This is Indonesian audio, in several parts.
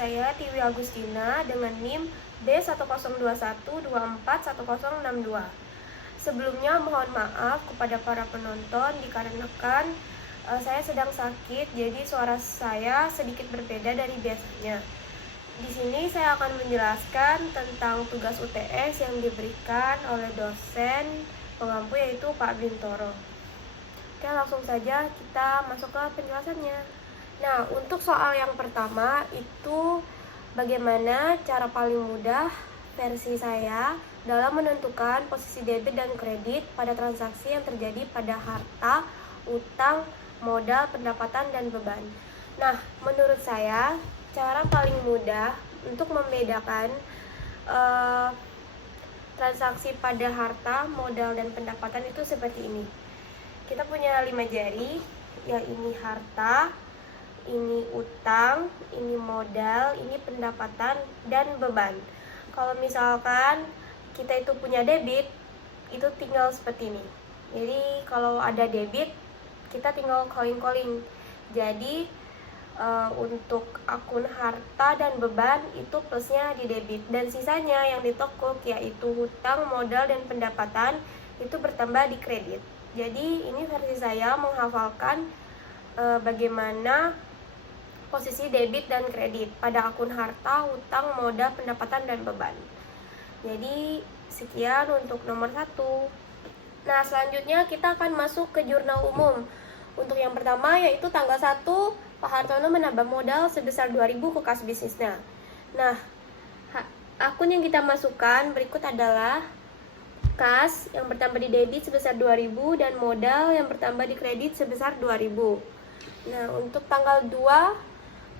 saya Tiwi Agustina dengan NIM B1021241062. Sebelumnya mohon maaf kepada para penonton dikarenakan saya sedang sakit, jadi suara saya sedikit berbeda dari biasanya. Di sini saya akan menjelaskan tentang tugas UTS yang diberikan oleh dosen pengampu yaitu Pak Bintoro. Oke, langsung saja kita masuk ke penjelasannya. Nah, untuk soal yang pertama itu bagaimana cara paling mudah versi saya dalam menentukan posisi debit dan kredit pada transaksi yang terjadi pada harta, utang, modal, pendapatan, dan beban. Nah, menurut saya cara paling mudah untuk membedakan transaksi pada harta, modal, dan pendapatan itu seperti ini. Kita punya 5 jari, ya ini harta, ini utang, ini modal, ini pendapatan, dan beban. Kalau misalkan kita itu punya debit, itu tinggal seperti ini. Jadi kalau ada debit, kita tinggal calling. Jadi untuk akun harta dan beban itu plusnya di debit, dan sisanya yang ditekuk yaitu hutang, modal, dan pendapatan itu bertambah di kredit. Jadi ini versi saya menghafalkan bagaimana posisi debit dan kredit pada akun harta, hutang, modal, pendapatan, dan beban. Jadi sekian untuk nomor 1. Nah, selanjutnya kita akan masuk ke jurnal umum. Untuk yang pertama yaitu tanggal 1, Pak Hartono menambah modal sebesar 2.000 ke kas bisnisnya. Nah, akun yang kita masukkan berikut adalah kas yang bertambah di debit sebesar 2.000 dan modal yang bertambah di kredit sebesar 2.000. Nah, untuk tanggal 2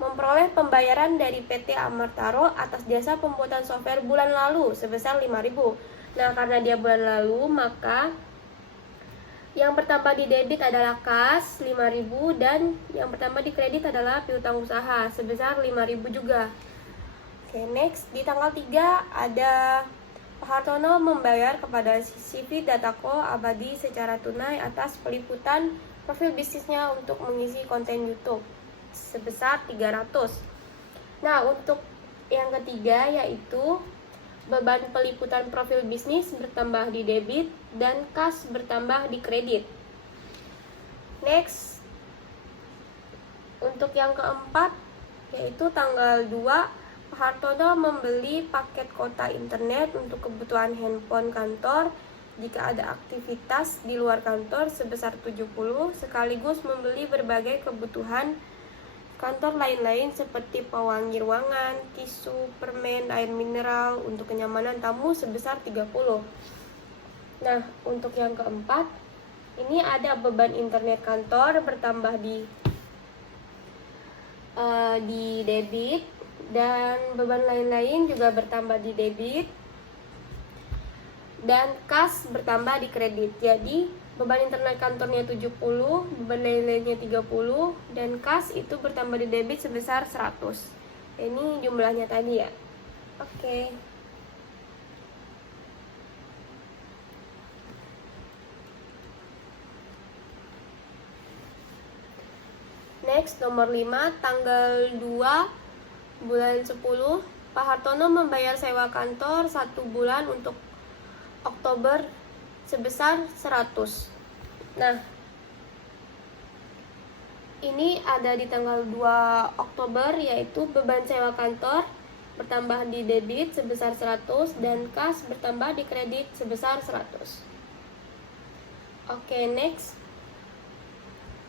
memperoleh pembayaran dari PT Amartaro atas jasa pembuatan software bulan lalu sebesar 5.000. Nah, karena dia bulan lalu, maka yang bertambah di debit adalah kas 5.000 dan yang bertambah di kredit adalah piutang usaha sebesar 5.000 juga. Oke, next di tanggal 3 ada Pak Hartono membayar kepada CV Datako Abadi secara tunai atas peliputan profil bisnisnya untuk mengisi konten YouTube sebesar 300. Nah, untuk yang ketiga yaitu beban peliputan profil bisnis bertambah di debit dan kas bertambah di kredit. Next, untuk yang keempat yaitu tanggal 2 Pak Hartono membeli paket kuota internet untuk kebutuhan handphone kantor jika ada aktivitas di luar kantor sebesar 70, sekaligus membeli berbagai kebutuhan kantor lain-lain seperti pewangi ruangan, tisu, permen, air mineral untuk kenyamanan tamu sebesar 30. Nah, untuk yang keempat, ini ada beban internet kantor bertambah di debit dan beban lain-lain juga bertambah di debit dan kas bertambah di kredit. Jadi beban internet kantornya 70, beban lain-lainnya 30, dan kas itu bertambah di debit sebesar 100. Ini jumlahnya tadi ya. Oke. Next, nomor 5, tanggal 2 bulan 10, Pak Hartono membayar sewa kantor 1 bulan untuk Oktober sebesar 100. Nah, ini ada di tanggal 2 Oktober yaitu beban sewa kantor bertambah di debit sebesar 100 dan kas bertambah di kredit sebesar 100. Oke, next.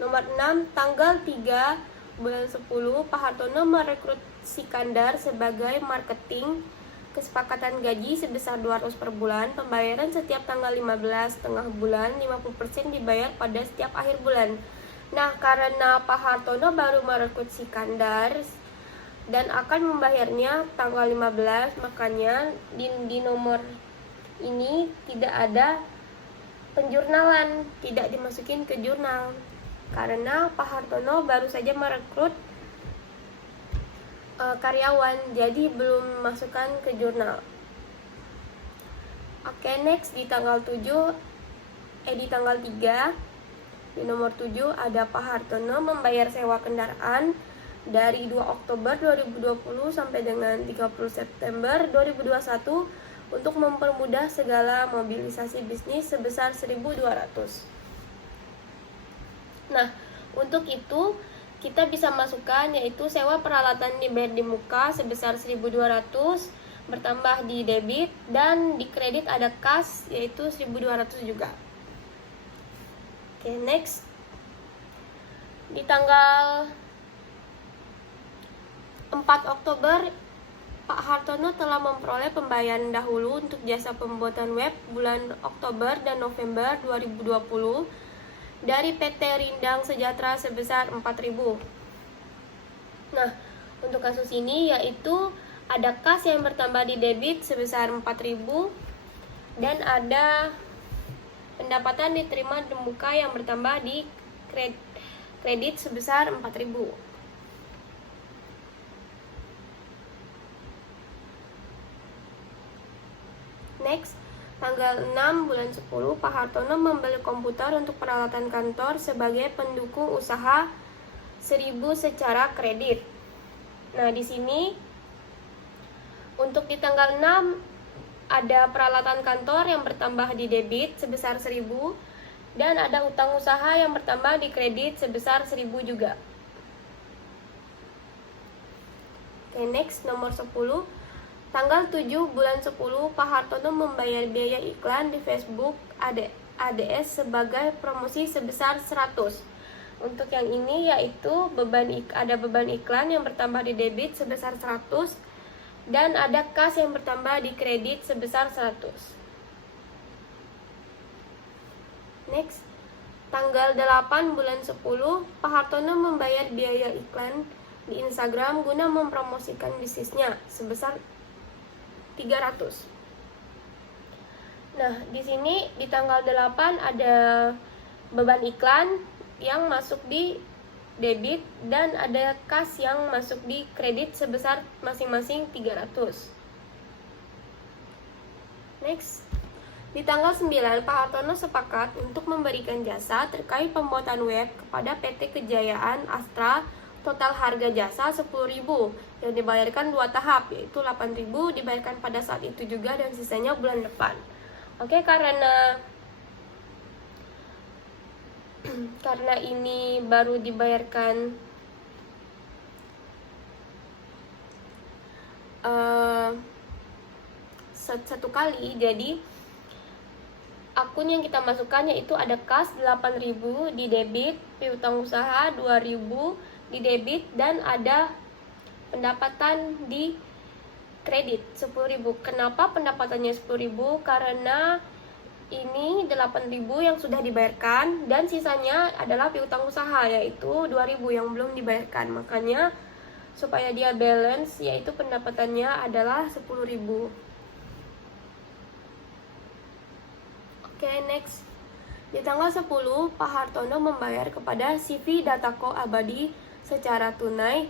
Nomor 6, tanggal 3 bulan 10, Pak Hartono merekrut Sikandar sebagai marketing. Kesepakatan gaji sebesar 200 per bulan, pembayaran setiap tanggal 15 tengah bulan, 50% dibayar pada setiap akhir bulan. Nah, karena Pak Hartono baru merekrut Sikandar dan akan membayarnya tanggal 15, makanya di nomor ini tidak ada penjurnalan, tidak dimasukin ke jurnal. Karena Pak Hartono baru saja merekrut karyawan, jadi belum masukkan ke jurnal. Oke, next di tanggal 3 di nomor 7 ada Pak Hartono membayar sewa kendaraan dari 2 Oktober 2020 sampai dengan 30 September 2021 untuk mempermudah segala mobilisasi bisnis sebesar 1.200. Nah, untuk itu kita bisa masukkan yaitu sewa peralatan dibayar di muka sebesar 1.200 bertambah di debit, dan di kredit ada kas yaitu 1.200 juga. Oke, next. Di tanggal 4 Oktober, Pak Hartono telah memperoleh pembayaran dahulu untuk jasa pembuatan web bulan Oktober dan November 2020 dari PT Rindang Sejahtera sebesar 4.000. Nah, untuk kasus ini yaitu ada kas yang bertambah di debit sebesar 4.000 dan ada pendapatan diterima di muka yang bertambah di kredit sebesar 4.000. Next, tanggal 6 bulan 10, Pak Hartono membeli komputer untuk peralatan kantor sebagai pendukung usaha 1.000 secara kredit. Nah, di sini untuk di tanggal 6 ada peralatan kantor yang bertambah di debit sebesar 1.000 dan ada utang usaha yang bertambah di kredit sebesar 1.000 juga. Oke, next, nomor 10. Tanggal 7 bulan 10, Pak Hartono membayar biaya iklan di Facebook ADS sebagai promosi sebesar 100. Untuk yang ini yaitu ada beban iklan yang bertambah di debit sebesar 100 dan ada kas yang bertambah di kredit sebesar 100. Next, tanggal 8 bulan 10, Pak Hartono membayar biaya iklan di Instagram guna mempromosikan bisnisnya sebesar 300. Nah, di sini di tanggal 8 ada beban iklan yang masuk di debit dan ada kas yang masuk di kredit sebesar masing-masing 300. Next, di tanggal 9 Pak Hartono sepakat untuk memberikan jasa terkait pembuatan web kepada PT Kejayaan Astra. Total harga jasa 10.000 yang dibayarkan 2 tahap, yaitu 8.000 dibayarkan pada saat itu juga dan sisanya bulan depan. Oke, karena ini baru dibayarkan satu kali, jadi akun yang kita masukkan yaitu ada kas 8.000 di debit, piutang usaha 2.000 di debit, dan ada pendapatan di kredit 10.000. Kenapa pendapatannya 10.000? Karena ini 8.000 yang sudah dibayarkan dan sisanya adalah piutang usaha yaitu 2.000 yang belum dibayarkan. Makanya supaya dia balance yaitu pendapatannya adalah 10.000. Oke, next. Di tanggal 10, Pak Hartono membayar kepada CV Datako Abadi secara tunai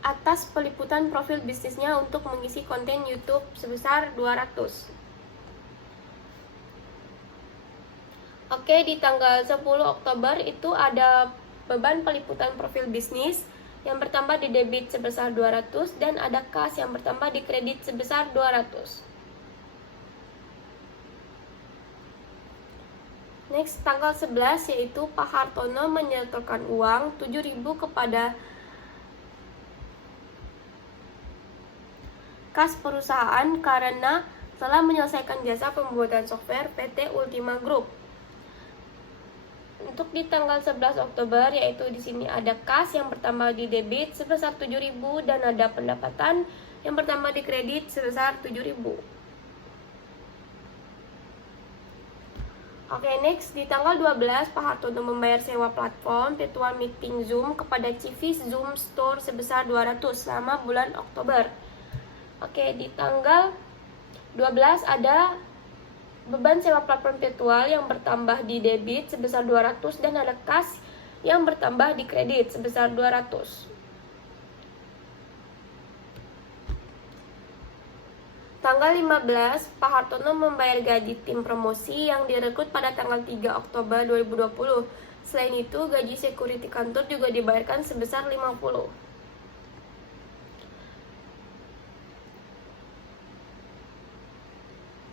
atas peliputan profil bisnisnya untuk mengisi konten YouTube sebesar 200. Oke, di tanggal 10 Oktober itu ada beban peliputan profil bisnis yang bertambah di debit sebesar 200 dan ada kas yang bertambah di kredit sebesar 200. Next, tanggal 11 yaitu Pak Hartono menyetorkan uang 7.000 kepada kas perusahaan karena telah menyelesaikan jasa pembuatan software PT Ultima Group. Untuk di tanggal 11 Oktober yaitu di sini ada kas yang bertambah di debit sebesar 7.000 dan ada pendapatan yang bertambah di kredit sebesar 7.000. Oke, next, di tanggal 12 Pak Hartono membayar sewa platform virtual meeting Zoom kepada Civis Zoom Store sebesar 200 selama bulan Oktober. Oke, di tanggal 12 ada beban sewa platform virtual yang bertambah di debit sebesar 200 dan ada kas yang bertambah di kredit sebesar 200. Tanggal 15, Pak Hartono membayar gaji tim promosi yang direkrut pada tanggal 3 Oktober 2020. Selain itu, gaji security kantor juga dibayarkan sebesar 50.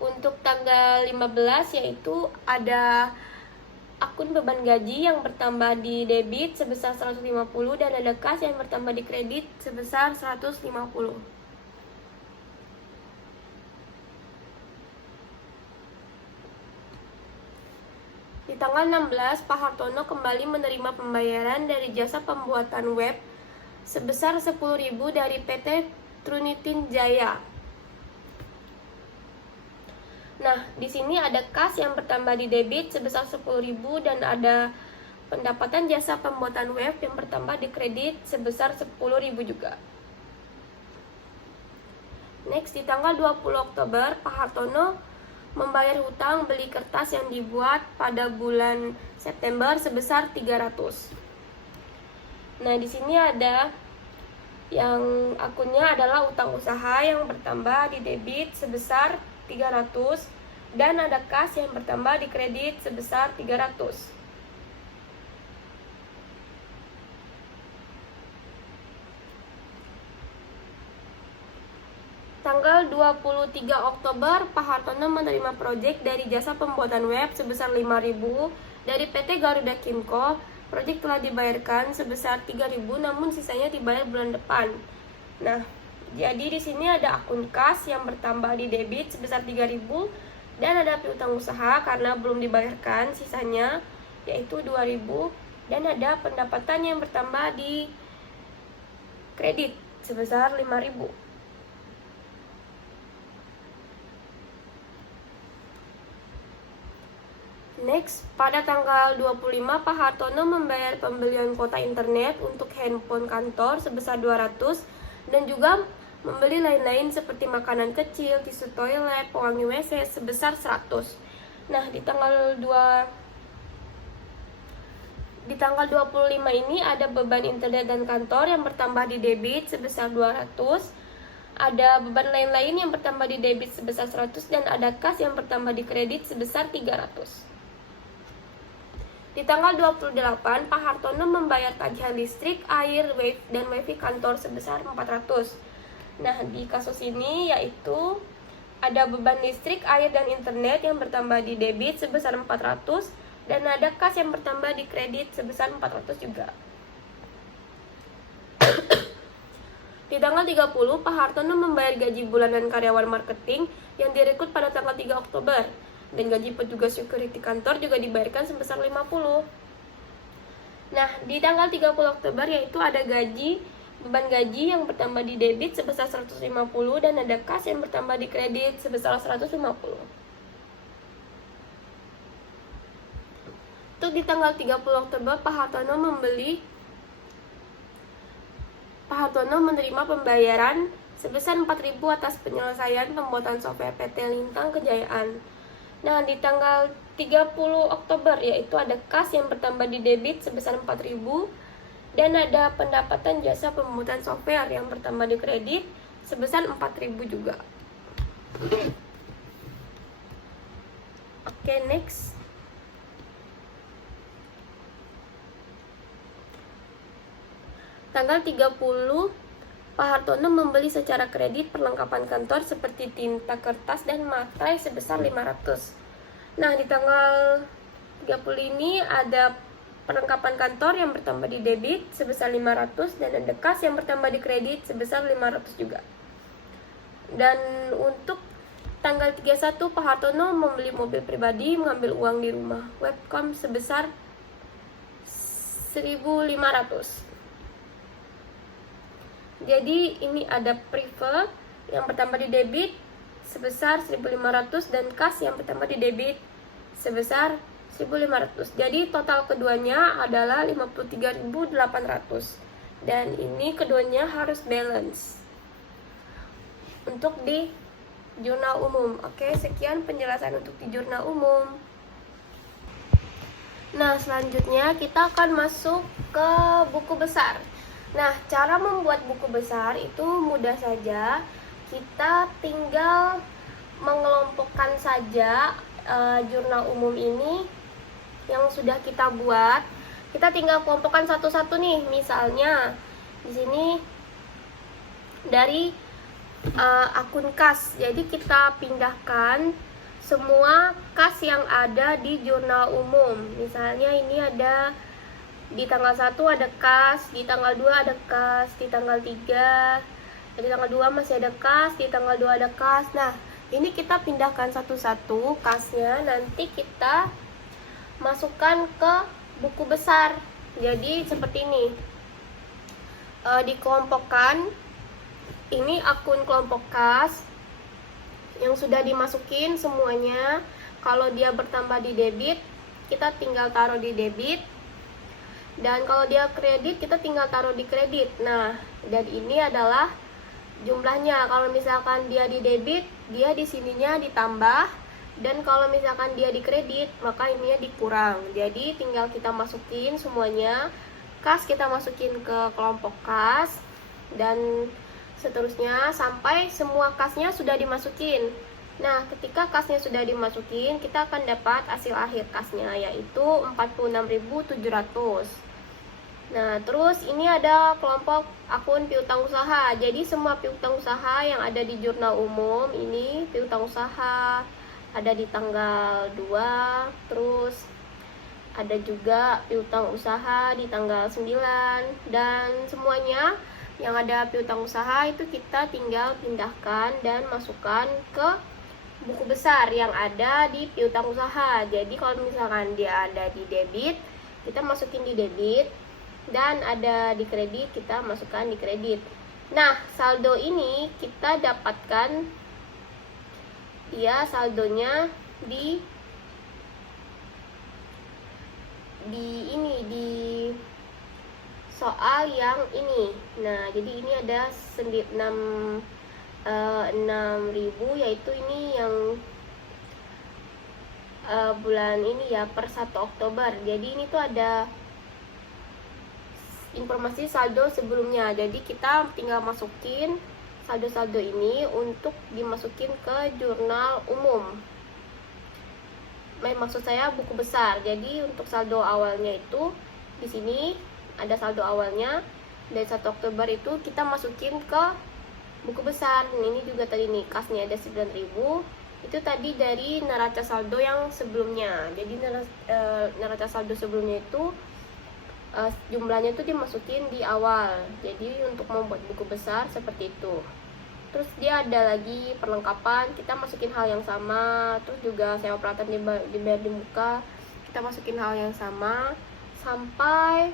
Untuk tanggal 15 yaitu ada akun beban gaji yang bertambah di debit sebesar 150 dan ada kas yang bertambah di kredit sebesar 150. Di tanggal 16, Pak Hartono kembali menerima pembayaran dari jasa pembuatan web sebesar 10.000 dari PT Trunitin Jaya. Nah, di sini ada kas yang bertambah di debit sebesar 10.000 dan ada pendapatan jasa pembuatan web yang bertambah di kredit sebesar 10.000 juga. Next, di tanggal 20 Oktober, Pak Hartono membayar hutang beli kertas yang dibuat pada bulan September sebesar 300. Nah, di sini ada yang akunnya adalah utang usaha yang bertambah di debit sebesar 300 dan ada kas yang bertambah di kredit sebesar 300. Tanggal 23 Oktober, Pak Hartono menerima proyek dari jasa pembuatan web sebesar 5.000 dari PT Garuda Kimco. Proyek telah dibayarkan sebesar 3.000 namun sisanya dibayar bulan depan. Nah, jadi di sini ada akun kas yang bertambah di debit sebesar 3.000 dan ada piutang usaha karena belum dibayarkan sisanya yaitu 2.000 dan ada pendapatan yang bertambah di kredit sebesar 5.000. Next, pada tanggal 25 Pak Hartono membayar pembelian kuota internet untuk handphone kantor sebesar 200 dan juga membeli lain-lain seperti makanan kecil, tisu toilet, pewangi WC sebesar 100. Nah, di tanggal 25 ini ada beban internet dan kantor yang bertambah di debit sebesar 200. Ada beban lain-lain yang bertambah di debit sebesar 100 dan ada kas yang bertambah di kredit sebesar 300. Di tanggal 28, Pak Hartono membayar tagihan listrik, air, dan wifi kantor sebesar 400. Nah, di kasus ini yaitu ada beban listrik, air, dan internet yang bertambah di debit sebesar 400 dan ada kas yang bertambah di kredit sebesar 400 juga. Di tanggal 30, Pak Hartono membayar gaji bulanan karyawan marketing yang direkrut pada tanggal 3 Oktober. Dan gaji petugas security kantor juga dibayarkan sebesar 50. Nah, di tanggal 30 Oktober yaitu ada beban gaji yang bertambah di debit sebesar 150 dan ada kas yang bertambah di kredit sebesar 150. Untuk di tanggal 30 Oktober, Pak Hartono menerima pembayaran sebesar 4.000 atas penyelesaian pembuatan software PT Lintang Kejayaan. Nah, di tanggal 30 Oktober yaitu ada kas yang bertambah di debit sebesar 4.000 dan ada pendapatan jasa pembuatan software yang bertambah di kredit sebesar 4.000 juga. Oke, next. Tanggal 30, Pak Hartono membeli secara kredit perlengkapan kantor seperti tinta, kertas, dan materai sebesar 500. Nah, di tanggal 30 ini ada perlengkapan kantor yang bertambah di debit sebesar 500 dan ada kas yang bertambah di kredit sebesar 500 juga. Dan untuk tanggal 31, Pak Hartono membeli mobil pribadi, mengambil uang di rumah Webcom sebesar 1.500. Jadi ini ada prive yang bertambah di debit sebesar 1.500 dan kas yang bertambah di debit sebesar 1.500. Jadi total keduanya adalah 53.800 dan ini keduanya harus balance untuk di jurnal umum. Oke, sekian penjelasan untuk di jurnal umum. Nah, selanjutnya kita akan masuk ke buku besar. Nah, cara membuat buku besar itu mudah saja. kita tinggal mengelompokkan saja jurnal umum ini yang sudah kita buat. Kita tinggal kelompokkan satu-satu nih. Misalnya di sini dari akun kas. Jadi kita pindahkan semua kas yang ada di jurnal umum. Misalnya ini ada di tanggal 1 ada kas, di tanggal 2 ada kas, di tanggal 3, di tanggal 2 masih ada kas, di tanggal 2 ada kas. Nah, ini kita pindahkan satu-satu kasnya, nanti kita masukkan ke buku besar. Jadi seperti ini. Dikelompokkan. Ini akun kelompok kas yang sudah dimasukin semuanya. Kalau dia bertambah di debit, kita tinggal taruh di debit. Dan kalau dia kredit, kita tinggal taruh di kredit. Nah, dan ini adalah jumlahnya. Kalau misalkan dia di debit, dia di sininya ditambah. Dan kalau misalkan dia di kredit, maka ininya dikurang. Jadi tinggal kita masukin semuanya. Kas kita masukin ke kelompok kas. Dan seterusnya sampai semua kasnya sudah dimasukin. Nah, ketika kasnya sudah dimasukin, kita akan dapat hasil akhir kasnya, yaitu 46.700. Nah, terus ini ada kelompok akun piutang usaha. Jadi semua piutang usaha yang ada di jurnal umum ini piutang usaha ada di tanggal 2, terus ada juga piutang usaha di tanggal 9, dan semuanya yang ada piutang usaha itu kita tinggal pindahkan dan masukkan ke buku besar yang ada di piutang usaha. Jadi kalau misalkan dia ada di debit, kita masukin di debit, dan ada di kredit, kita masukkan di kredit. Nah, saldo ini kita dapatkan dia saldonya di soal yang ini. Nah, jadi ini ada 6.000, yaitu ini yang bulan ini ya, per 1 Oktober. Jadi ini tuh ada informasi saldo sebelumnya. Jadi kita tinggal masukin saldo-saldo ini untuk dimasukin ke jurnal umum. Maksud saya buku besar. Jadi untuk saldo awalnya itu di sini ada saldo awalnya dari 1 Oktober itu kita masukin ke buku besar. Ini juga tadi nih kasnya ada 9.000. Itu tadi dari neraca saldo yang sebelumnya. Jadi neraca saldo sebelumnya itu jumlahnya itu dimasukin di awal. Jadi untuk membuat buku besar seperti itu. Terus dia ada lagi perlengkapan, kita masukin hal yang sama. Terus juga sewa peralatan dibayar di muka, kita masukin hal yang sama sampai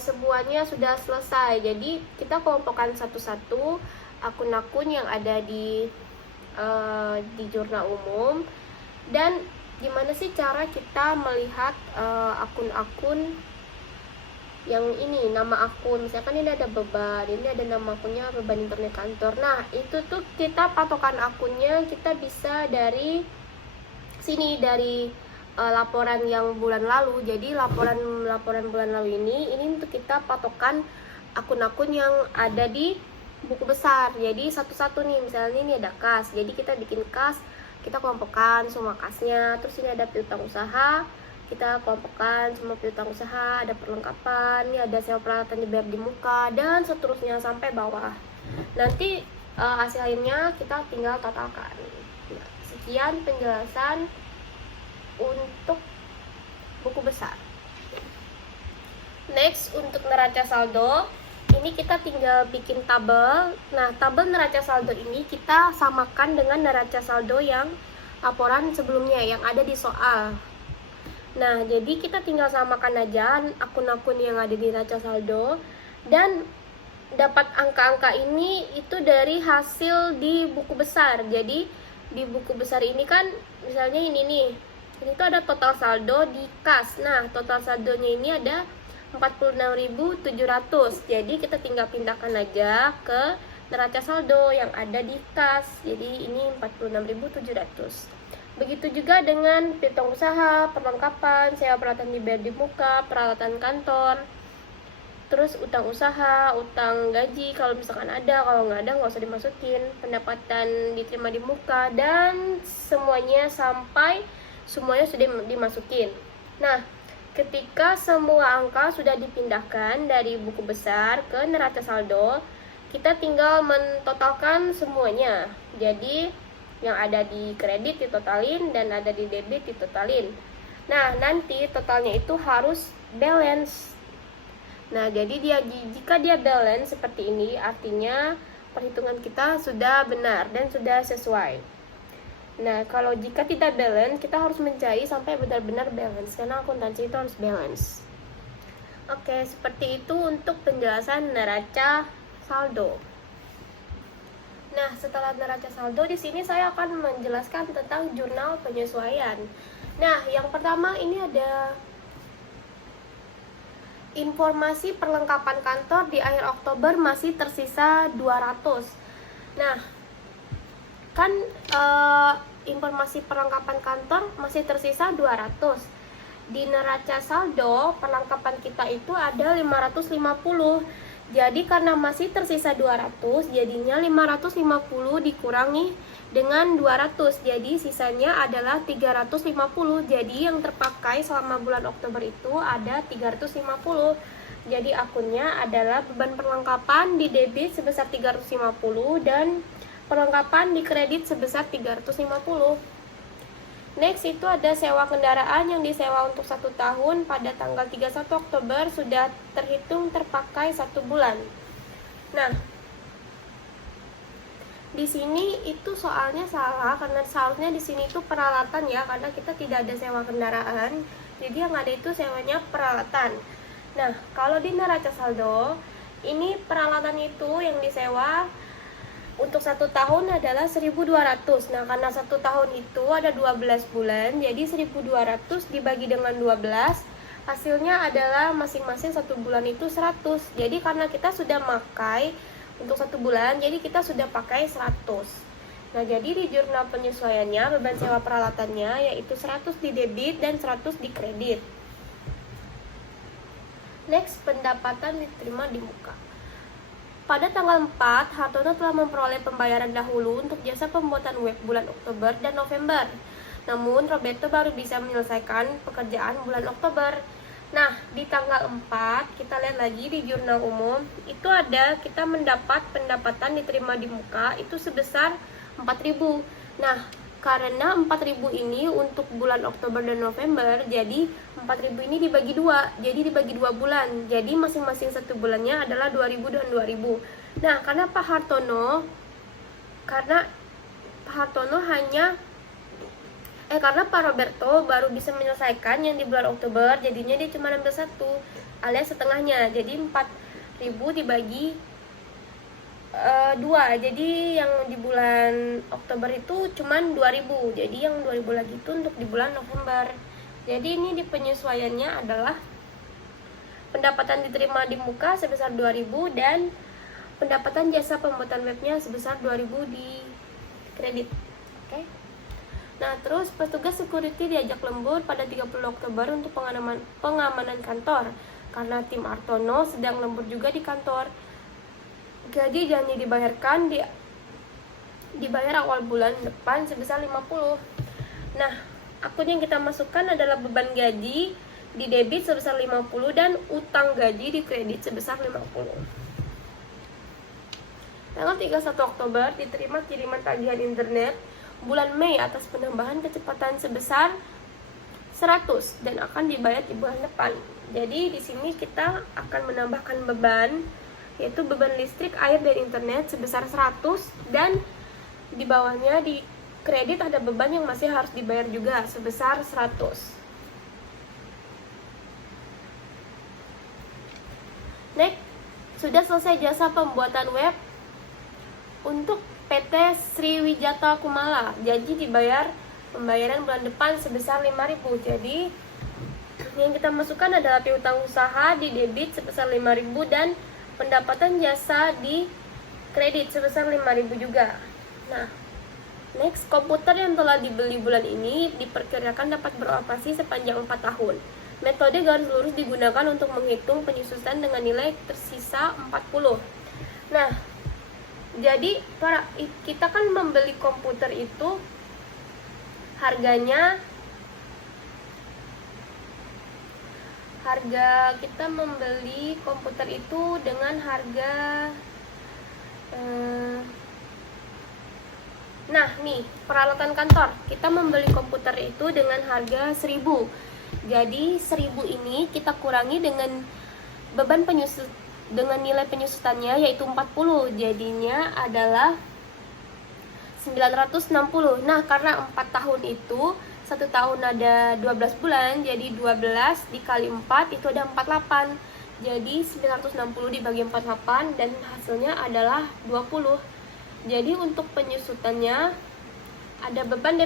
semuanya sudah selesai. Jadi kita kelompokkan satu-satu akun-akun yang ada di jurnal umum. Dan gimana sih cara kita melihat akun-akun yang ini, nama akun, misalkan ini ada beban, ini ada nama akunnya beban internet kantor. Nah, itu tuh kita patokan akunnya kita bisa dari sini, dari laporan yang bulan lalu. Jadi laporan bulan lalu ini untuk kita patokan akun-akun yang ada di buku besar. Jadi satu-satu nih, misalnya ini ada kas, jadi kita bikin kas, kita kelompokkan semua kasnya. Terus ini ada piutang usaha, kita kelompokkan semua piutang usaha, ada perlengkapan, ini ada sewa peralatan dibayar di muka, dan seterusnya sampai bawah. Nanti hasil akhirnya kita tinggal totalkan. Nah, sekian penjelasan untuk buku besar. Next, untuk neraca saldo, ini kita tinggal bikin tabel. Nah, tabel neraca saldo ini kita samakan dengan neraca saldo yang laporan sebelumnya yang ada di soal. Nah, jadi kita tinggal samakan aja akun-akun yang ada di neraca saldo, dan dapat angka-angka ini itu dari hasil di buku besar. Jadi di buku besar ini kan misalnya ini nih, ini tuh ada total saldo di kas. Nah, total saldonya ini ada 46.700. Jadi kita tinggal pindahkan aja ke neraca saldo yang ada di kas. Jadi ini 46.700. Begitu juga dengan piutang usaha, perlengkapan, sewa peralatan dibayar di muka, peralatan kantor. Terus utang usaha, utang gaji kalau misalkan ada, kalau nggak ada nggak usah dimasukin. Pendapatan diterima di muka dan semuanya sampai semuanya sudah dimasukin. Nah, ketika semua angka sudah dipindahkan dari buku besar ke neraca saldo, kita tinggal mentotalkan semuanya. Jadi yang ada di kredit ditotalin dan ada di debit ditotalin. Nah, nanti totalnya itu harus balance. Nah, jadi jika dia balance seperti ini, artinya perhitungan kita sudah benar dan sudah sesuai. Nah, kalau jika tidak balance, kita harus mencari sampai benar-benar balance, karena akuntansi itu harus balance. Oke, seperti itu untuk penjelasan neraca saldo. Nah, setelah neraca saldo, di sini saya akan menjelaskan tentang jurnal penyesuaian. Nah, yang pertama ini ada informasi perlengkapan kantor di akhir Oktober masih tersisa 200. Nah, kan informasi perlengkapan kantor masih tersisa 200. Di neraca saldo perlengkapan kita itu ada 550. Jadi karena masih tersisa 200, jadinya 550 dikurangi dengan 200. Jadi sisanya adalah 350. Jadi yang terpakai selama bulan Oktober itu ada 350. Jadi akunnya adalah beban perlengkapan di debit sebesar 350 dan perlengkapan di kredit sebesar 350. Next itu ada sewa kendaraan yang disewa untuk 1 tahun pada tanggal 31 Oktober sudah terhitung terpakai 1 bulan. Nah, di sini itu soalnya salah karena seharusnya di sini itu peralatan ya, karena kita tidak ada sewa kendaraan. Jadi yang ada itu sewanya peralatan. Nah, kalau di neraca saldo ini peralatan itu yang disewa untuk 1 tahun adalah 1.200. Nah, karena 1 tahun itu ada 12 bulan, jadi 1.200 dibagi dengan 12, hasilnya adalah masing-masing 1 bulan itu 100. Jadi karena kita sudah pakai untuk 1 bulan, jadi kita sudah pakai 100. Nah, jadi di jurnal penyesuaiannya beban sewa peralatannya yaitu 100 di debit dan 100 di kredit. Next, pendapatan diterima di muka. Pada tanggal 4, Hartono telah memperoleh pembayaran dahulu untuk jasa pembuatan web bulan Oktober dan November. Namun, Roberto baru bisa menyelesaikan pekerjaan bulan Oktober. Nah, di tanggal 4, kita lihat lagi di jurnal umum, itu ada kita mendapat pendapatan diterima di muka itu sebesar 4.000. Nah, karena 4.000 ini untuk bulan Oktober dan November, jadi 4.000 ini dibagi 2, jadi dibagi 2 bulan. Jadi masing-masing 1 bulannya adalah 2.000 dan 2.000. Nah, karena Pak Hartono karena Pak Roberto baru bisa menyelesaikan yang di bulan Oktober, jadinya dia cuma ambil 1 alias setengahnya. Jadi 4.000 dibagi 2, jadi yang di bulan Oktober itu cuman 2.000, jadi yang 2.000 lagi itu untuk di bulan November. Jadi ini di penyesuaiannya adalah pendapatan diterima di muka sebesar 2.000 dan pendapatan jasa pembuatan webnya sebesar 2.000 di kredit. Oke. Nah, terus petugas security diajak lembur pada 30 Oktober untuk pengamanan kantor karena tim Hartono sedang lembur juga di kantor. Jadi janji dibayar awal bulan depan sebesar 50. Nah, akun yang kita masukkan adalah beban gaji di debit sebesar 50 dan utang gaji di kredit sebesar 50. Tanggal 31 Oktober diterima kiriman tagihan internet bulan Mei atas penambahan kecepatan sebesar 100 dan akan dibayar di bulan depan. Jadi di sini kita akan menambahkan beban, yaitu beban listrik, air, dan internet sebesar 100, dan di bawahnya di kredit ada beban yang masih harus dibayar juga sebesar 100. Next, sudah selesai jasa pembuatan web untuk PT Sriwijata Kumala. Jadi dibayar pembayaran bulan depan sebesar 5.000. Jadi yang kita masukkan adalah piutang usaha di debit sebesar 5.000 dan pendapatan jasa di kredit sebesar 5.000 juga. Nah, next, komputer yang telah dibeli bulan ini diperkirakan dapat beroperasi sepanjang 4 tahun. Metode garis lurus digunakan untuk menghitung penyusutan dengan nilai tersisa 40. Nah, jadi kita kan membeli komputer itu harga kita membeli komputer itu dengan harga nah nih, peralatan kantor kita membeli komputer itu dengan harga 1000. Jadi 1000 ini kita kurangi dengan beban penyusut dengan nilai penyusutannya yaitu 40, jadinya adalah 960. Nah, karena 4 tahun itu 1 tahun ada 12 bulan, jadi 12 dikali 4 itu ada 48. Jadi 960 dibagi 48 dan hasilnya adalah 20. Jadi untuk penyusutannya ada beban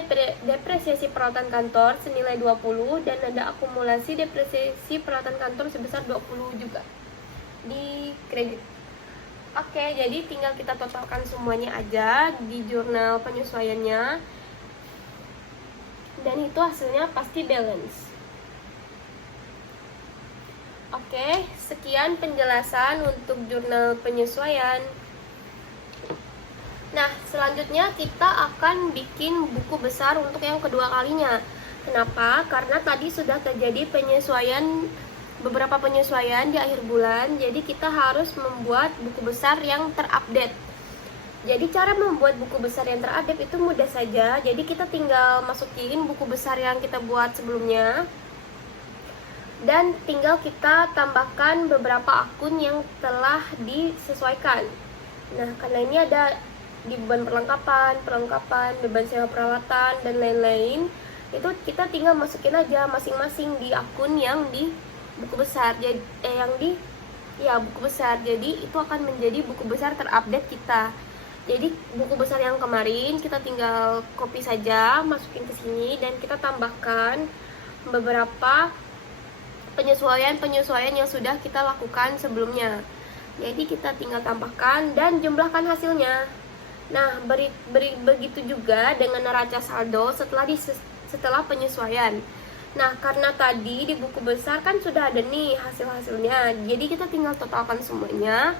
depresiasi peralatan kantor senilai 20 dan ada akumulasi depresiasi peralatan kantor sebesar 20 juga di kredit. Oke, jadi tinggal kita totalkan semuanya aja di jurnal penyesuaiannya. Dan itu hasilnya pasti balance. Oke, sekian penjelasan untuk jurnal penyesuaian. Nah, selanjutnya kita akan bikin buku besar untuk yang kedua kalinya. Kenapa? Karena tadi sudah terjadi beberapa penyesuaian di akhir bulan. Jadi kita harus membuat buku besar yang terupdate. Jadi cara membuat buku besar yang terupdate itu mudah saja. Jadi kita tinggal masukin buku besar yang kita buat sebelumnya. Dan tinggal kita tambahkan beberapa akun yang telah disesuaikan. Nah, karena ini ada di beban perlengkapan, beban sewa peralatan, dan lain-lain, itu kita tinggal masukin aja masing-masing di akun yang di buku besar. Jadi buku besar. Jadi itu akan menjadi buku besar terupdate kita. Jadi buku besar yang kemarin kita tinggal copy saja, masukin ke sini, dan kita tambahkan beberapa penyesuaian yang sudah kita lakukan sebelumnya. Jadi kita tinggal tambahkan dan jumlahkan hasilnya. Nah, begitu juga dengan neraca saldo setelah penyesuaian. Nah, karena tadi di buku besar kan sudah ada nih hasil-hasilnya. Jadi kita tinggal totalkan semuanya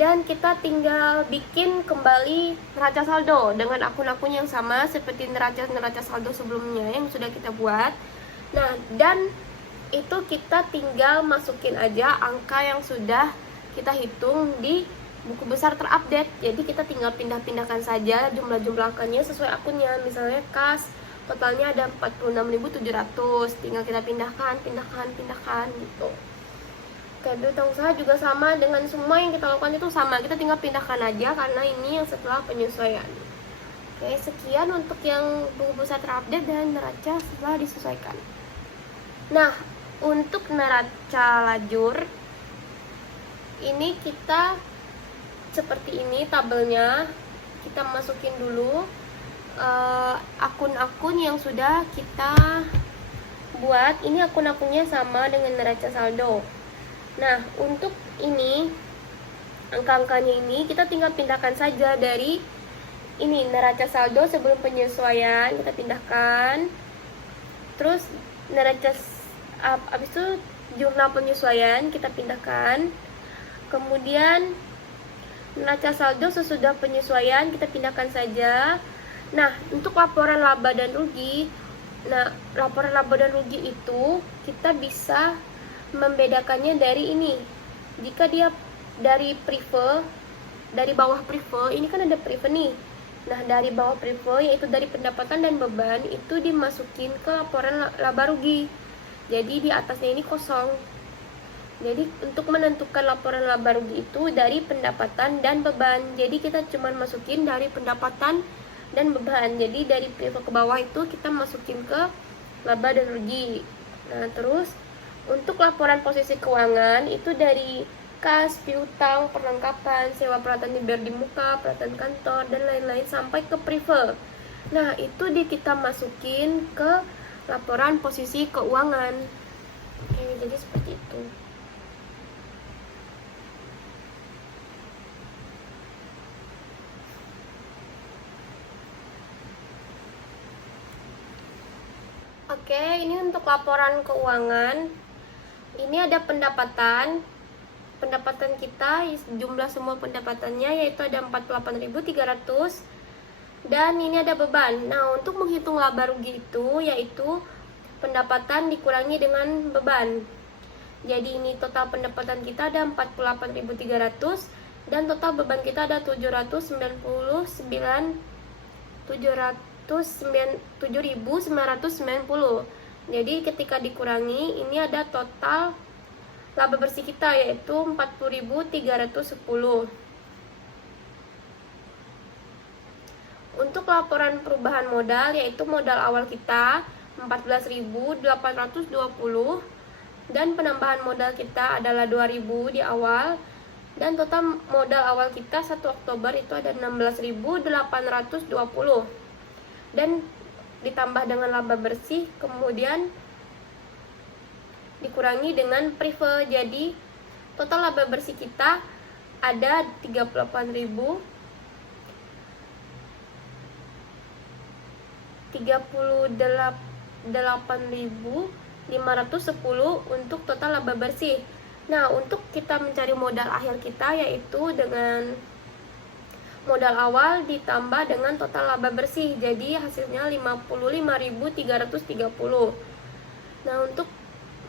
dan kita tinggal bikin kembali neraca saldo dengan akun-akun yang sama seperti neraca saldo sebelumnya yang sudah kita buat. Nah, dan itu kita tinggal masukin aja angka yang sudah kita hitung di buku besar terupdate. Jadi kita tinggal pindah-pindahkan saja jumlah angkanya sesuai akunnya. Misalnya kas totalnya ada 46.700, tinggal kita pindahkan gitu. Oke, utang usaha juga sama, dengan semua yang kita lakukan itu sama, kita tinggal pindahkan aja karena ini yang setelah penyesuaian. Oke, sekian untuk yang buku besar terupdate dan neraca setelah disesuaikan. Nah, untuk neraca lajur ini kita seperti ini tabelnya. Kita masukin dulu akun-akun yang sudah kita buat. Ini akun-akunnya sama dengan neraca saldo. Nah, untuk ini angka-angkanya ini kita tinggal pindahkan saja dari ini neraca saldo sebelum penyesuaian, kita pindahkan. Terus habis itu jurnal penyesuaian kita pindahkan. Kemudian neraca saldo sesudah penyesuaian kita pindahkan saja. Nah, untuk laporan laba dan rugi, laporan laba dan rugi itu kita bisa membedakannya dari ini. Jika dia dari prive, dari bawah prive, ini kan ada prive nih. Nah, dari bawah prive yaitu dari pendapatan dan beban itu dimasukin ke laporan laba rugi. Jadi di atasnya ini kosong. Jadi untuk menentukan laporan laba rugi itu dari pendapatan dan beban. Jadi kita cuma masukin dari pendapatan dan beban. Jadi dari prive ke bawah itu kita masukin ke laba dan rugi. Nah, terus untuk laporan posisi keuangan itu dari kas, piutang, perlengkapan, sewa peralatan dibayar di muka, peralatan kantor, dan lain-lain sampai ke prive. Nah, itu kita masukin ke laporan posisi keuangan. Oke, jadi seperti itu. Oke, ini untuk laporan keuangan. Ini ada pendapatan kita, jumlah semua pendapatannya yaitu ada 48.300. Dan ini ada beban. Nah, untuk menghitung laba rugi itu yaitu pendapatan dikurangi dengan beban. Jadi ini total pendapatan kita ada 48.300 dan total beban kita ada 7.990. Jadi ketika dikurangi ini ada total laba bersih kita yaitu 40.310. Untuk laporan perubahan modal yaitu modal awal kita 14.820 dan penambahan modal kita adalah 2.000 di awal, dan total modal awal kita 1 Oktober itu ada 16.820 dan ditambah dengan laba bersih kemudian dikurangi dengan prive. Jadi total laba bersih kita ada 38.510 untuk total laba bersih. Nah, untuk kita mencari modal akhir kita yaitu dengan modal awal ditambah dengan total laba bersih. Jadi hasilnya 55.330. Nah, untuk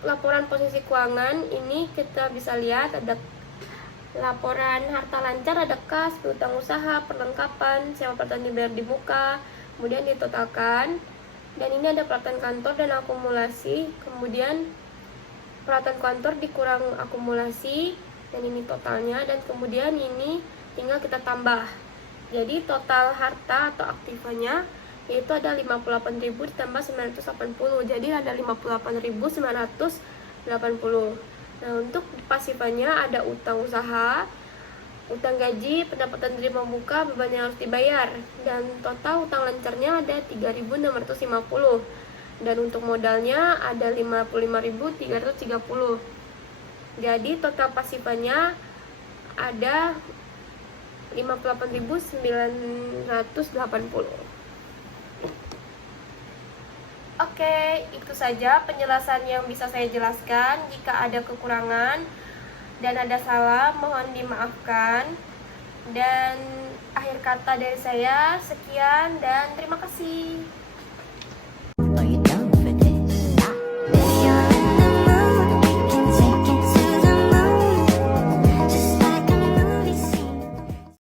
laporan posisi keuangan ini kita bisa lihat ada laporan harta lancar, ada kas, piutang usaha, perlengkapan, sewa pertanian dibayar di muka, kemudian ditotalkan. Dan ini ada pelatihan kantor dan akumulasi, kemudian pelatihan kantor dikurang akumulasi, dan ini totalnya, dan kemudian ini tinggal kita tambah. Jadi total harta atau aktivanya yaitu ada 58.000 ditambah 980, jadi ada 58.980. Nah, untuk pasifannya ada utang usaha, utang gaji, pendapatan terima muka, beban yang harus dibayar, dan total utang lancarnya ada 3.650. Dan untuk modalnya ada 55.330. Jadi total pasifannya ada 58.980. Oke, itu saja penjelasan yang bisa saya jelaskan. Jika ada kekurangan dan ada salah, mohon dimaafkan. Dan akhir kata dari saya, sekian dan terima kasih.